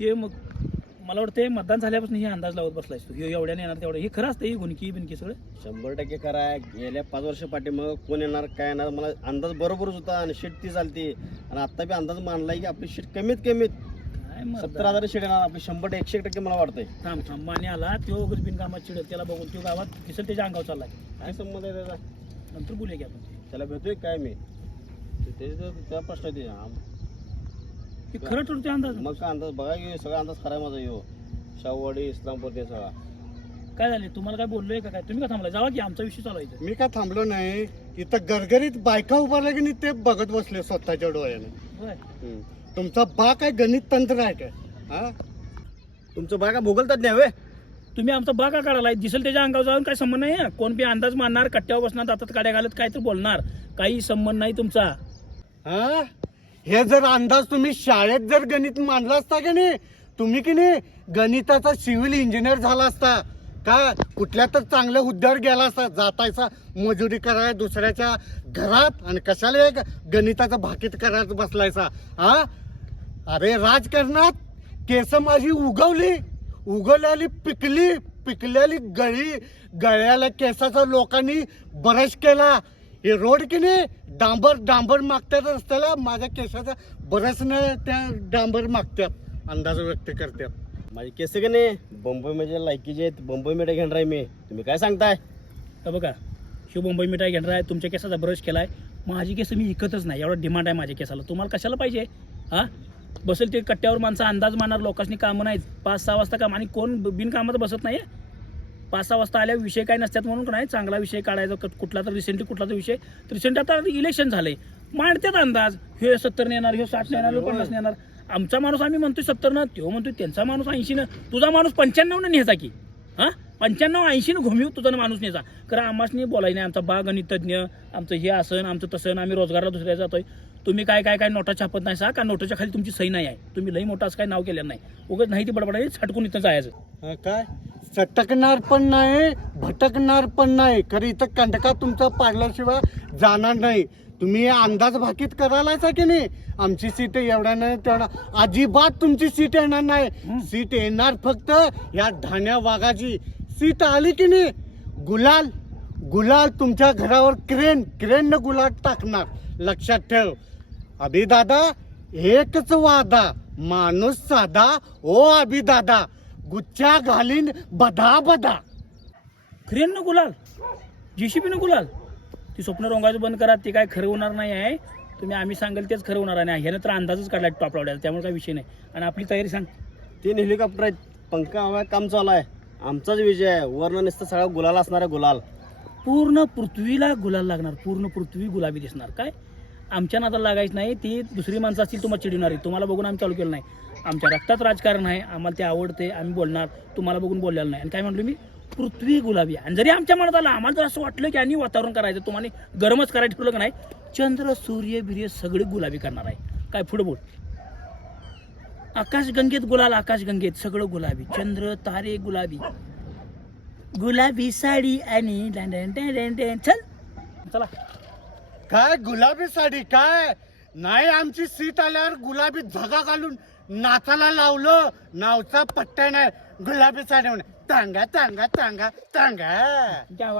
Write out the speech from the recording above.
हे मग मला वाटतं मतदान झाल्यापासून हे अंदाज लावत बसलायस तू. हे एवढ्याने येणार तेवढं हे खरं असतं ही गुणकी बिनकी सगळं. शंभर टक्के खरं आहे. गेल्या पाच वर्ष पाठीमागं कोण येणार काय येणार मला अंदाज बरोबरच होता आणि शीट ती चालते. आणि आता बी अंदाज मांडलाय की आपली शीट कमीत कमीत काय मतदान? सत्तर हजार शीट येणार आपली शंभर एकशे एक टक्के मला वाटतंय. थांब थांब. माने आला तो वगैरे बिनकामात चिडत त्याला बघून तो गावात दिसेल त्याच्या अंगावर चाललाय. काय संबंध आहे त्याचा? नंतर बोलूया की आपण. त्याला भेटतोय काय मी? ते- ते ते- त्या प्रश्न आहे ते आम- हे खरं ठरतो अंदाज? मग काय अंदाज? बघा घेऊ सगळा अंदाज खरा आहे माझा यो. शाहूवाडी इस्लामपूर ते सगळा. काय झाले? तुम्हाला काय बोललोय का काय? तुम्ही का थांबला? जावा की आमचा विषय चालवायचा मी काय थांबलो नाही? इथं गरगरीत बायका उभारल्या की नाही ते बघत बसले स्वतःच्या डोळ्याने. होय. हम्म. तुमचा बा काय गणित तंत्र आहे काय? हा? तुमचं बघा भूगोल तज्ञ व्हय? तुम्ही आमचा बागा काढायला दिसेल त्याच्या अंगावर जाऊन काय संबंध नाही हं? कोण बी अंदाज मारणार कट्ट्यावर बसणार दातात काड्या घालत काय तर बोलणार. काही संबंध नाही तुमचा. हा? हे जर अंदाज तुम्ही शाळेत जर गणित मांडला असता की नाही तुम्ही की नाही गणिताचा सिव्हिल इंजिनियर झाला असता का कुठल्या तर चांगल्या हुद्द्यावर गेला असता जातायचा मजुरी करायला दुसऱ्याच्या घरात आणि कशाला एक गणिताचा भाकीत करायचं बसलायचा हा? अरे राजकारणात केस माझी उगवली उगवल्याली पिकली पिकलेली गळी गळ्याला केसाचा लोकांनी ब्रश केला हे रोड की नाही डांबर डांबर मागतात रस्त्याला माझ्या केसाचा ब्रशने त्या डांबर मागतात अंदाज व्यक्त करतात. माझी केस का नाही बंबई म्हणजे लायकीचे आहेत बंबई मिठा घेणार आहे मी. तुम्ही काय सांगताय? तर बघा शिव मुंबई मिठाई घेणार आहे तुमच्या केसाचा ब्रश केलाय. माझी केस मी विकतच नाही एवढा डिमांड आहे माझ्या केसाला. तुम्हाला कशाला पाहिजे? हा? बसेल ते कट्ट्यावर माणसं अंदाज मारणार लोकांनी कामं नाहीत. पाच सहा वाजता काम आणि कोण बिनकामात बसत नाही पाच सहा वाजता आल्या विषय काय नसतात म्हणून नाही चांगला विषय काढायचा कुठला तर रिसेंटली कुठला तर विषय. रिसेंट आता इलेक्शन झाले. मांडतात अंदाज. हे सत्तर नेणार हे साठ नेणार हे पन्नास नेणार आमचा माणूस आम्ही म्हणतोय सत्तर न तो म्हणतोय त्यांचा माणूस ऐंशी न तुझा माणूस पंच्याण्णवनं न न्यायचा की? हां? पंच्याण्णव ऐंशी न घुमिव तुझा माणूस न्यायचा. कारण आम्हासनी बोलाय नाही. आमचा बा गणितज्ञ आमचं हे असन आमचं तसं आम्ही रोजगारला दुसऱ्या जातोय. तुम्ही काय काय काय नोटा छापत नाही सा का नोटाच्या खाली तुमची सही नाही आहे? तुम्ही लई मोठा असं काय नाव केलं नाही. उगाच नाही ती बडबडायची छटकून इथं जायचं. काय? सटकणार पण नाही भटकणार पण नाही. खरं इथं कंटका तुमचा पाडल्याशिवाय जाणार नाही. तुम्ही अंदाज भाकीत करायलाच की नाही? आमची सीट एवढ्या नाही तेवढा अजिबात तुमची सीट येणार नाही. सीट येणार फक्त या धान्या वाघाची. सीट आली की नाही? गुलाल गुलाल तुमच्या घरावर क्रेन क्रेन गुलाल टाकणार. लक्षात ठेव. अभि दादा एकच वादा. माणूस साधा ओ अभि गुच्च्या घालीन बधा बधा. क्रेन न गुलाल? जेसीबी न गुलाल? ती स्वप्न रोंगाचं बंद करा ते काय खरं होणार नाही आहे. तुम्ही आम्ही सांगाल तेच खरं होणार आहे. आणि ह्यानं तर अंदाजच काढला टॉप लावल्याचा त्यामुळे काय विषय नाही. आणि आपली तयारी सांग. तीन हेलिकॉप्टर आहेत. पंखा हवा काम चालू आहे. आमचाच विजय आहे. वर्ण नुसतं सगळा गुलाल असणार आहे गुलाल. पूर्ण पृथ्वीला गुलाल लागणार. पूर्ण पृथ्वी गुलाबी दिसणार. काय? आमच्या नादाला लागायचं नाही. ती दुसरी माणसं असतील तुम्हाला चिडवणार. आहे तुम्हाला बघून आम्ही चालू केलं नाही. आमच्या रक्तात राजकारण आहे आम्हाला ते आवडते आम्ही बोलणार तुम्हाला बघून बोललेलं नाही. आणि काय म्हटलं मी? पृथ्वी गुलाबी आहे. आणि जरी आमच्या मनात आलं आम्हाला जर असं वाटलं की आणि वातावरण करायचं तुम्हाला गरमच करायचं ठरलं का नाही चंद्र सूर्य बिर्य सगळे गुलाबी करणार आहे. काय पुढे बोल. आकाशगंगेत गुलाल आकाशगंगेत सगळं गुलाबी. चंद्र तारे गुलाबी. गुलाबी साडी आणि चल. चला. काय गुलाबी साडी काय? नाही आमची सीट आल्यावर गुलाबी झगा घालून नाचाला लावलं. नावचा पट्टा नाही. गुलाबी साडी म्हणे टांगा तांगा तांगा तांगा. क्या